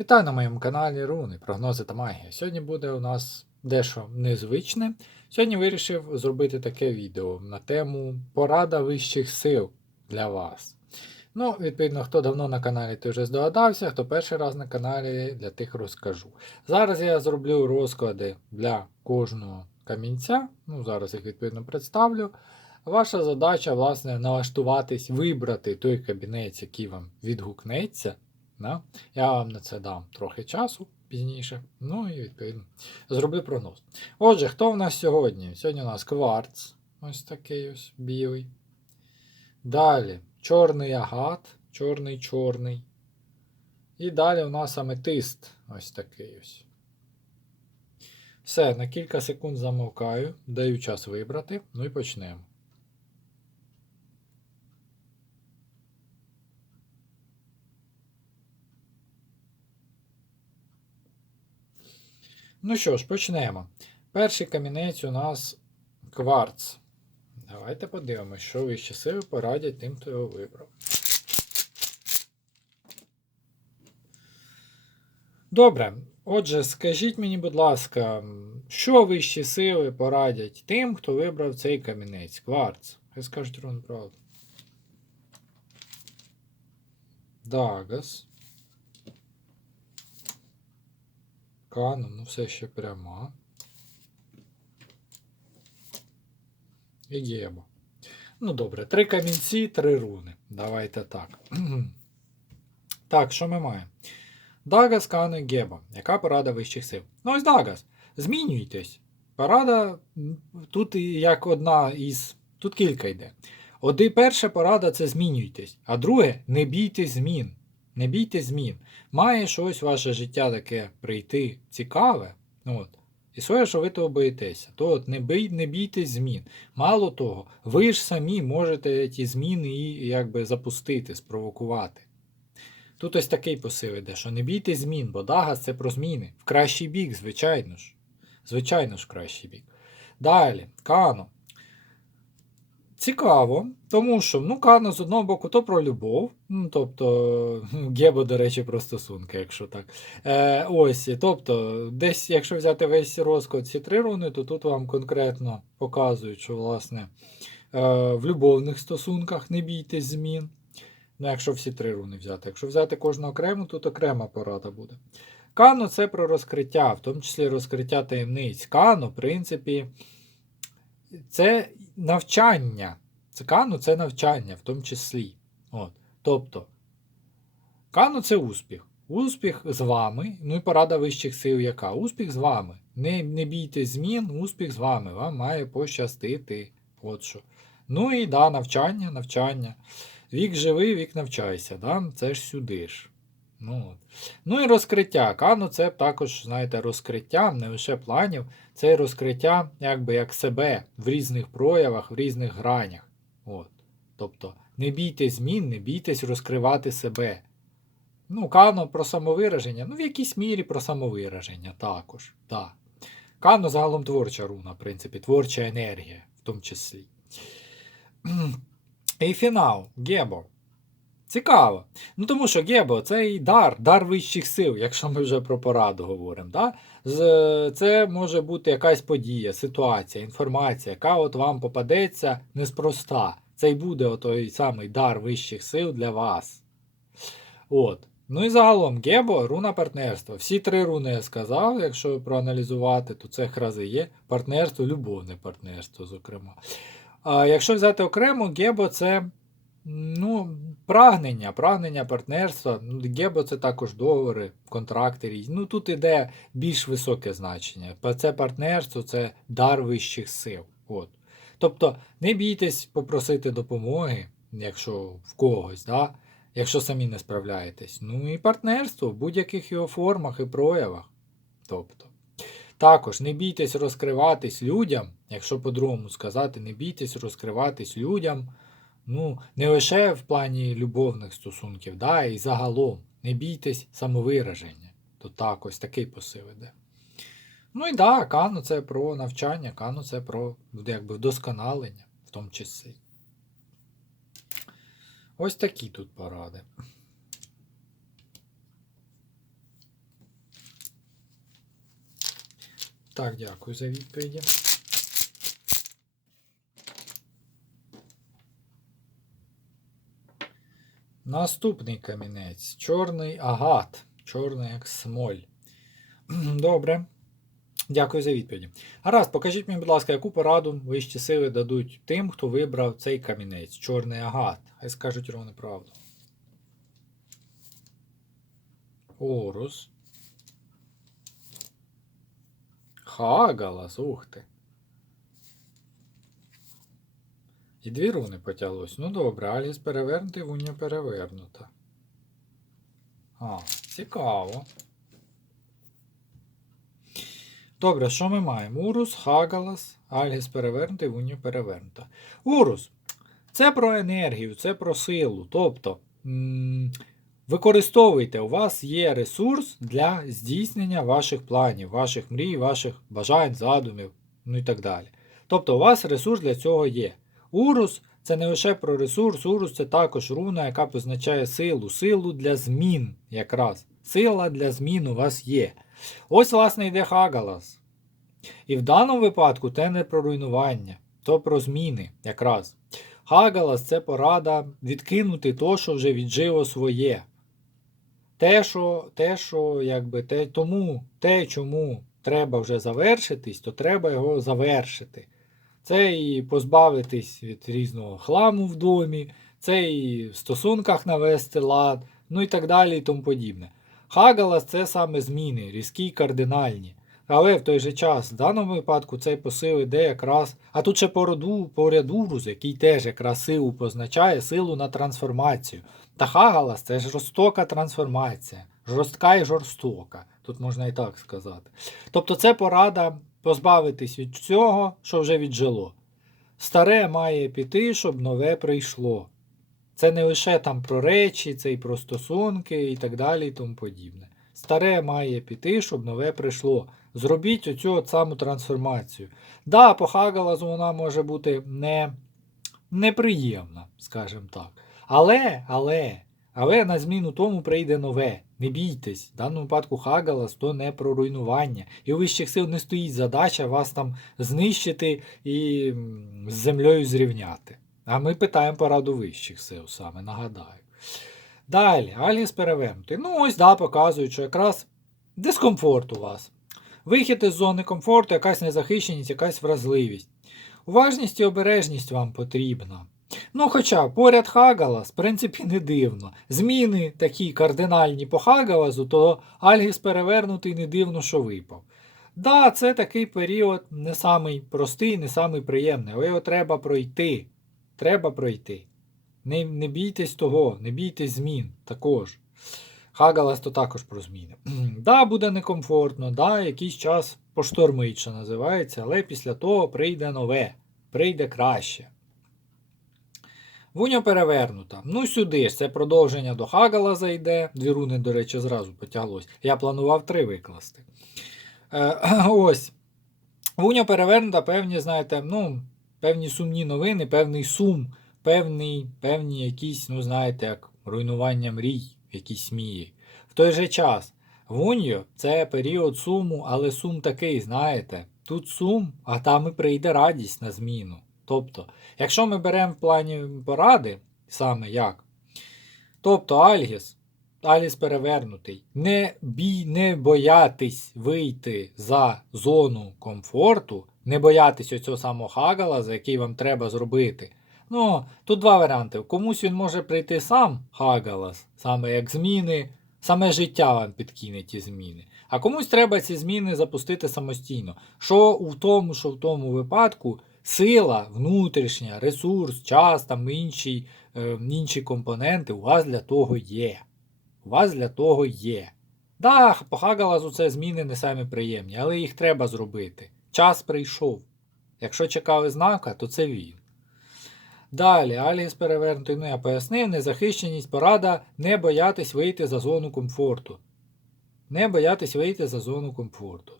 Вітаю на моєму каналі Руни, прогнози та магія. Сьогодні буде у нас дещо незвичне. Сьогодні вирішив зробити таке відео на тему порада вищих сил для вас. Ну, відповідно, хто давно на каналі, той вже здогадався, хто перший раз на каналі, для тих розкажу. Зараз я зроблю розклади для кожного камінця. Ну, зараз їх відповідно представлю. Ваша задача, власне, налаштуватись, вибрати той кабінець, який вам відгукнеться. Да? Я вам на це дам трохи часу пізніше. Ну і відповідно зроблю прогноз. Отже, хто в нас сьогодні? Сьогодні у нас кварц, ось такий ось білий. Далі чорний агат, чорний чорний. І далі у нас аметист ось такий ось. Все, на кілька секунд замовкаю, даю час вибрати, ну і почнемо. Ну що ж, почнемо. Перший камінець у нас кварц. Давайте подивимось, що вищі сили порадять тим, хто його вибрав. Добре. Отже, скажіть мені, будь ласка, що вищі сили порадять тим, хто вибрав цей камінець? Кварц. Хай скажуть рун правду. Дагас. Канон, ну все ще пряма. І Геба. Ну добре, три камінці, три руни. Давайте так. так, що ми маємо? Дагас, Кано і Геба. Яка порада вищих сил? Ну ось Дагас. Змінюйтесь. Порада тут як одна із. Тут кілька йде. Оди перша порада це змінюйтесь, а друге не бійтесь змін. Не бійтесь змін. Має щось ваше життя таке прийти цікаве. От. І своє, що ви того боїтеся. То от не бий, не бійтесь змін. Мало того, ви ж самі можете ті зміни і якби запустити, спровокувати. Тут ось такий посил іде, що не бійтесь змін, бо Дагас це про зміни. В кращий бік, звичайно ж. Звичайно ж, в кращий бік. Далі, Кано. Цікаво, тому що ну, Кано з одного боку то про любов, ну, тобто Гебо, до речі, про стосунки, якщо так. Е, Ось, тобто, десь, якщо взяти весь розклад ці три руни, то тут вам конкретно показують, що власне е, в любовних стосунках не бійтесь змін. Ну, якщо всі три руни взяти. Якщо взяти кожну окрему, тут окрема порада буде. Кано це про розкриття, в тому числі розкриття таємниць. Кано, в принципі, це навчання. Це Кану це навчання, в тому числі. От. Тобто, Кану це успіх. Успіх з вами. Ну і порада вищих сил яка? Успіх з вами. Не не бійтесь змін, успіх з вами. Вам має пощастити. От що. Ну і да, навчання, навчання. Вік живий, вік навчайся. Да? Це ж сюди ж. Ну, от. ну і розкриття. Кану це також, знаєте, розкриття, не лише планів, це розкриття якби як себе в різних проявах, в різних гранях. От. Тобто, не бійтесь змін, не бійтесь розкривати себе. Ну, Кано про самовираження, ну, в якійсь мірі про самовираження також. Да. Кано загалом творча руна, в принципі, творча енергія, в тому числі. І фінал Гебо. Цікаво. Ну тому що Гебо це і дар, дар вищих сил, якщо ми вже про пораду говоримо. Да? Це може бути якась подія, ситуація, інформація, яка от вам попадеться неспроста. Це й буде той самий дар вищих сил для вас. От. Ну і загалом Гебо, руна партнерства. Всі три руни я сказав, якщо проаналізувати, то це якраз і є партнерство, любовне партнерство, зокрема. А якщо взяти окремо, Гебо це ну, прагнення, прагнення партнерства. Ну, Гебо це також договори, контракти. Ну тут іде більш високе значення. Це партнерство, це дар вищих сил. От. Тобто не бійтесь попросити допомоги, якщо в когось, да? якщо самі не справляєтесь. Ну і партнерство в будь-яких його формах і проявах. Тобто. Також не бійтесь розкриватись людям, якщо по-другому сказати, не бійтесь розкриватись людям. Ну, не лише в плані любовних стосунків, да, і загалом не бійтесь самовираження. То так, ось такий посил іде. Ну і да, кану це про навчання, кану це про якби, вдосконалення, в тому числі. Ось такі тут поради. Так, дякую за відповіді. Наступний камінець. Чорний агат. Чорний як смоль. Добре. Дякую за відповіді. Гаразд, покажіть мені, будь ласка, яку пораду вищі сили дадуть тим, хто вибрав цей камінець, чорний агат. Хай скажуть ровно правду. Орус. Хагалас, ух ти. І дві руни потяглось. Ну добре, Аліс перевернутий, Вуня перевернута. А, цікаво. Добре, що ми маємо? Урус, Хагалас, Альгіс перевернутий, Вуня перевернута. Урус. Це про енергію, це про силу. Тобто, використовуйте, у вас є ресурс для здійснення ваших планів, ваших мрій, ваших бажань, задумів, ну і так далі. Тобто, у вас ресурс для цього є. Урус це не лише про ресурс, урус це також руна, яка позначає силу, силу для змін якраз. Сила для змін у вас є. Ось, власне, йде Хагалас. І в даному випадку це не про руйнування, то про зміни якраз. Хагалас це порада відкинути то, що вже віджило своє. Те, що, те, що якби, те, тому, те, чому треба вже завершитись, то треба його завершити. Це і позбавитись від різного хламу в домі, це і в стосунках навести лад, ну і так далі і тому подібне. Хагалас це саме зміни, різкі й кардинальні. Але в той же час, в даному випадку, цей посил іде якраз. А тут ще породу, поряд урус, який теж якраз силу позначає, силу на трансформацію. Та Хагалас це жорстока трансформація, жорстка і жорстока. Тут можна і так сказати. Тобто це порада позбавитись від цього, що вже віджило. Старе має піти, щоб нове прийшло. Це не лише там про речі, це і про стосунки і так далі і тому подібне. Старе має піти, щоб нове прийшло. Зробіть оцю от саму трансформацію. Да, по Хагалазу вона може бути не, неприємна, скажімо так. Але, але, але на зміну тому прийде нове. Не бійтесь, в даному випадку Хагалас то не про руйнування. І у вищих сил не стоїть задача вас там знищити і з землею зрівняти. А ми питаємо пораду вищих сил саме, нагадаю. Далі, Аліс перевернутий. Ну, ось да, показують, що якраз дискомфорт у вас. Вихід із зони комфорту, якась незахищеність, якась вразливість. Уважність і обережність вам потрібна. Ну, хоча поряд Хагалас, в принципі, не дивно. Зміни такі кардинальні по Хагалазу, то Альгіс перевернутий не дивно, що випав. Да, це такий період не самий простий, не самий приємний, але його треба пройти. Треба пройти. Не, не бійтесь того, не бійтесь змін також. Хагалас то також про зміни. да, буде некомфортно, да, якийсь час поштормить, що називається, але після того прийде нове, прийде краще. Вуня перевернута. Ну, сюди ж це продовження до Хагалаза йде. Дві руни, до речі, зразу потяглось. Я планував три викласти. Е, ось. Вуня перевернута, певні, знаєте, ну, певні сумні новини, певний сум, певний, певні якісь, ну, знаєте, як руйнування мрій, якісь мії. В той же час, Вуньо це період суму, але сум такий, знаєте, тут сум, а там і прийде радість на зміну. Тобто, якщо ми беремо в плані поради, саме як, тобто Альгіс, Аліс перевернутий, не бій, не боятись вийти за зону комфорту, не боятись оцього самого Хагала, за який вам треба зробити. Ну, тут два варіанти. Комусь він може прийти сам Хагалас, саме як зміни, саме життя вам підкине ті зміни. А комусь треба ці зміни запустити самостійно. Що у тому, що в тому випадку сила внутрішня, ресурс, час там інші, е, інші компоненти у вас для того є. У вас для того є. Да, по Хагалазу це зміни не самі приємні, але їх треба зробити. Час прийшов. Якщо чекали знака, то це він. Далі, Аліс перевернутий, ну я пояснив, незахищеність порада не боятись вийти за зону комфорту. Не боятись вийти за зону комфорту.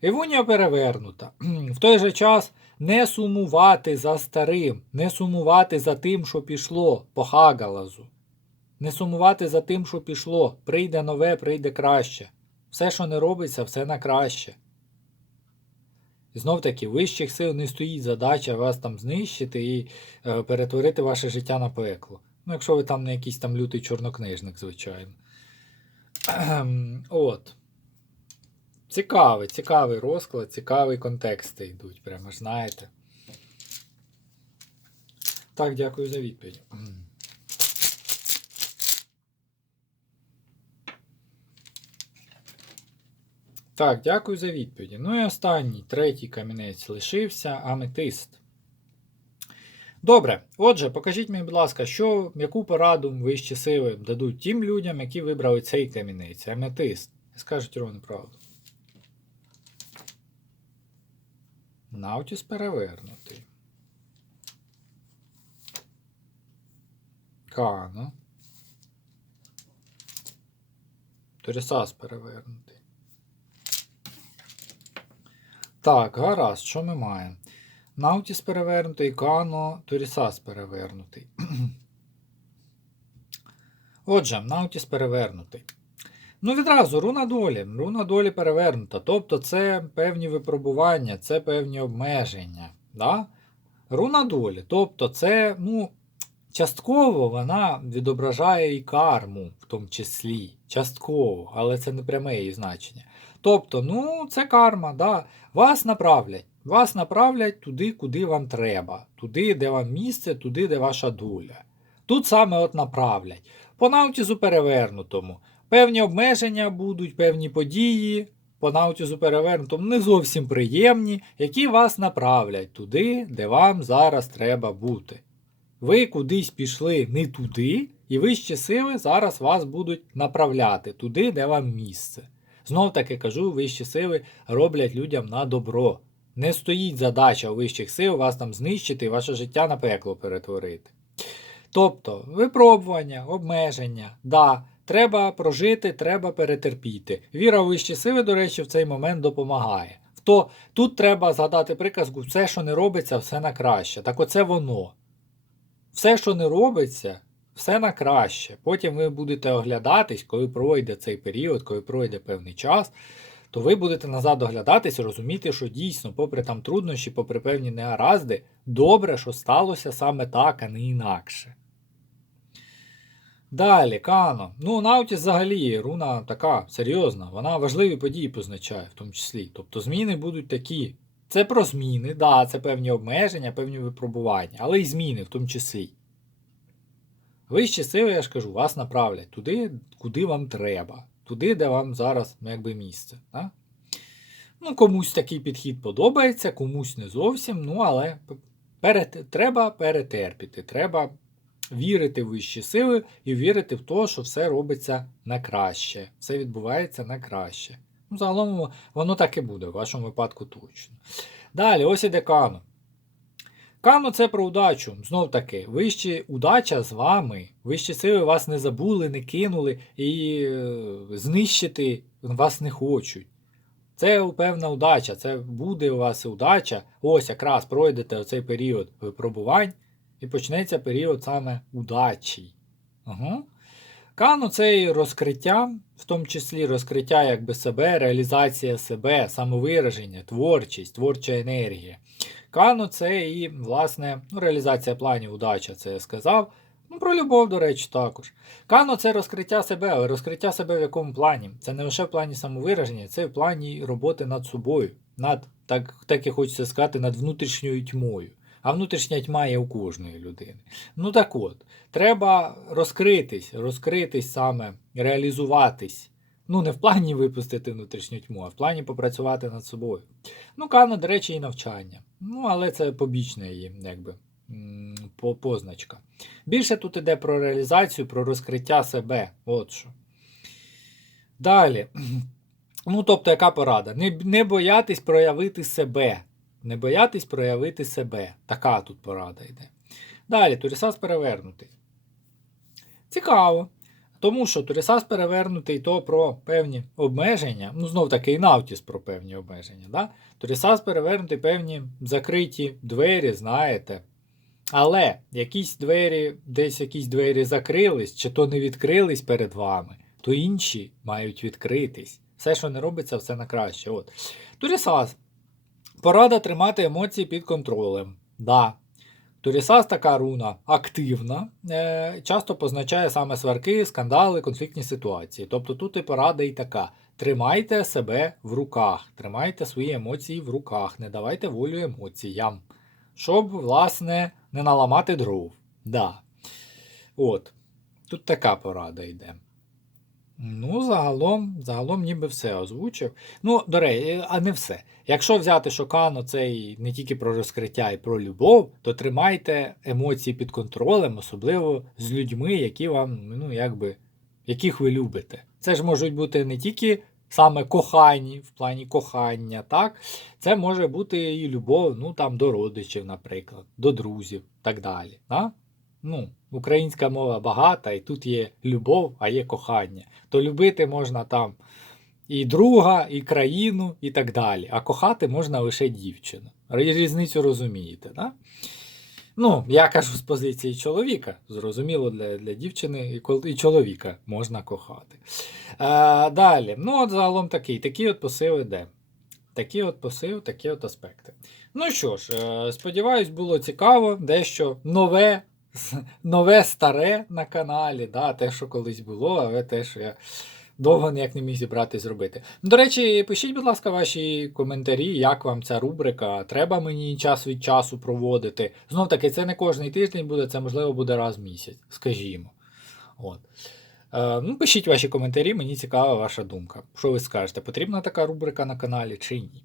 Івунія перевернута. В той же час не сумувати за старим, не сумувати за тим, що пішло по Хагалазу. Не сумувати за тим, що пішло. Прийде нове, прийде краще. Все, що не робиться, все на краще. І Знов таки, вищих сил не стоїть задача вас там знищити і е, перетворити ваше життя на пекло. Ну, якщо ви там не якийсь там лютий чорнокнижник, звичайно. От. Цікавий, цікавий розклад, цікавий контексти йдуть, прямо ж знаєте. Так, дякую за відповідь. Так, дякую за відповіді. Ну і останній, третій камінець лишився аметист. Добре, отже, покажіть мені, будь ласка, що, яку пораду вищі сили дадуть тим людям, які вибрали цей камінець, аметист. Скажуть ровно правду. Наутіс перевернутий. Кано. Торісас перевернутий. Так, гаразд, що ми маємо? Наутіс перевернутий, Кано, Торісас перевернутий. Отже, Наутіс перевернутий. Ну, відразу, руна долі. Руна долі перевернута. Тобто це певні випробування, це певні обмеження. Да? Руна долі. Тобто, це, ну, частково вона відображає і карму, в тому числі. Частково, але це не пряме її значення. Тобто, ну, це карма, да. вас направлять. Вас направлять туди, куди вам треба, туди, де вам місце, туди, де ваша доля. Тут саме от направлять. По наутізу перевернутому. Певні обмеження будуть, певні події по наутізу перевернутому не зовсім приємні, які вас направлять туди, де вам зараз треба бути. Ви кудись пішли не туди, і вищі сили зараз вас будуть направляти туди, де вам місце. Знов таки кажу, вищі сили роблять людям на добро. Не стоїть задача у вищих сил вас там знищити і ваше життя на пекло перетворити. Тобто, випробування, обмеження, да, треба прожити, треба перетерпіти. Віра у вищі сили, до речі, в цей момент допомагає. То тут треба згадати приказку, все, що не робиться, все на краще. Так оце воно. Все, що не робиться, все на краще. Потім ви будете оглядатись, коли пройде цей період, коли пройде певний час, то ви будете назад оглядатись і розуміти, що дійсно, попри там труднощі, попри певні негаразди, добре, що сталося саме так, а не інакше. Далі, Кано. Ну, Наутіс взагалі руна така серйозна, вона важливі події позначає, в тому числі. Тобто зміни будуть такі. Це про зміни, да, це певні обмеження, певні випробування, але й зміни в тому числі. Вищі сили, я ж кажу, вас направлять туди, куди вам треба, туди, де вам зараз ну, якби місце. Да? Ну, Комусь такий підхід подобається, комусь не зовсім, ну, але перет... треба перетерпіти, треба вірити в вищі сили і вірити в те, що все робиться на краще, все відбувається на краще. Ну, Загалом воно так і буде, в вашому випадку точно. Далі, ось іде Кано. Кано це про удачу. Знов таки, вищі удача з вами. Вищі сили вас не забули, не кинули і е, знищити вас не хочуть. Це певна удача, це буде у вас удача. Ось якраз пройдете оцей період випробувань, і почнеться період саме удачі. Угу. Кано це і розкриття, в тому числі розкриття якби себе, реалізація себе, самовираження, творчість, творча енергія. Кано це і, власне, ну, реалізація планів, удача, це я сказав. Ну, Про любов, до речі, також. Кано це розкриття себе, але розкриття себе в якому плані? Це не лише в плані самовираження, це в плані роботи над собою, над, так, так і хочеться сказати, над внутрішньою тьмою. А внутрішня тьма є у кожної людини. Ну так от, треба розкритись, розкритись саме, реалізуватись. Ну, не в плані випустити внутрішню тьму, а в плані попрацювати над собою. Ну, кано, до речі, і навчання. Ну, але це побічна її, якби, позначка. Більше тут йде про реалізацію, про розкриття себе. От що. Далі. Ну, тобто, яка порада? Не, не боятись проявити себе. Не боятись проявити себе. Така тут порада йде. Далі, Турісас перевернутий. Цікаво. Тому що Турісас перевернутий то про певні обмеження. Ну, знов таки, і Навтіс про певні обмеження. Да? Турісас перевернутий певні закриті двері, знаєте. Але якісь двері, десь якісь двері закрились, чи то не відкрились перед вами, то інші мають відкритись. Все, що не робиться, все на краще. От. Турісас Порада тримати емоції під контролем. Да. Турісас така руна активна, е, часто позначає саме сварки, скандали, конфліктні ситуації. Тобто тут і порада і така: тримайте себе в руках, тримайте свої емоції в руках, не давайте волю емоціям, щоб, власне, не наламати дров. Да. От. Тут така порада йде. Ну, загалом, загалом ніби все озвучив. Ну, до речі, а не все. Якщо взяти Шокану це не тільки про розкриття і про любов, то тримайте емоції під контролем, особливо з людьми, які вам, ну, якби, яких ви любите. Це ж можуть бути не тільки саме кохані, в плані кохання, так? Це може бути і любов, ну, там, до родичів, наприклад, до друзів, так далі. Да? Ну, українська мова багата, і тут є любов, а є кохання. То любити можна там і друга, і країну, і так далі. А кохати можна лише дівчину. Різницю розумієте, да? Ну, я кажу з позиції чоловіка. Зрозуміло, для, для дівчини і, і чоловіка можна кохати. Е, далі, ну, от загалом такий, такий от посил іде. Такий от посил, такі от аспекти. Ну що ж, е, сподіваюсь, було цікаво, дещо нове, нове старе на каналі, да, те, що колись було, але те, що я довго ніяк не міг зібрати зробити. До речі, пишіть, будь ласка, ваші коментарі, як вам ця рубрика. Треба мені час від часу проводити. Знов таки, це не кожний тиждень буде, це можливо буде раз в місяць, скажімо. От. Е, ну, пишіть ваші коментарі, мені цікава ваша думка. Що ви скажете, потрібна така рубрика на каналі чи ні?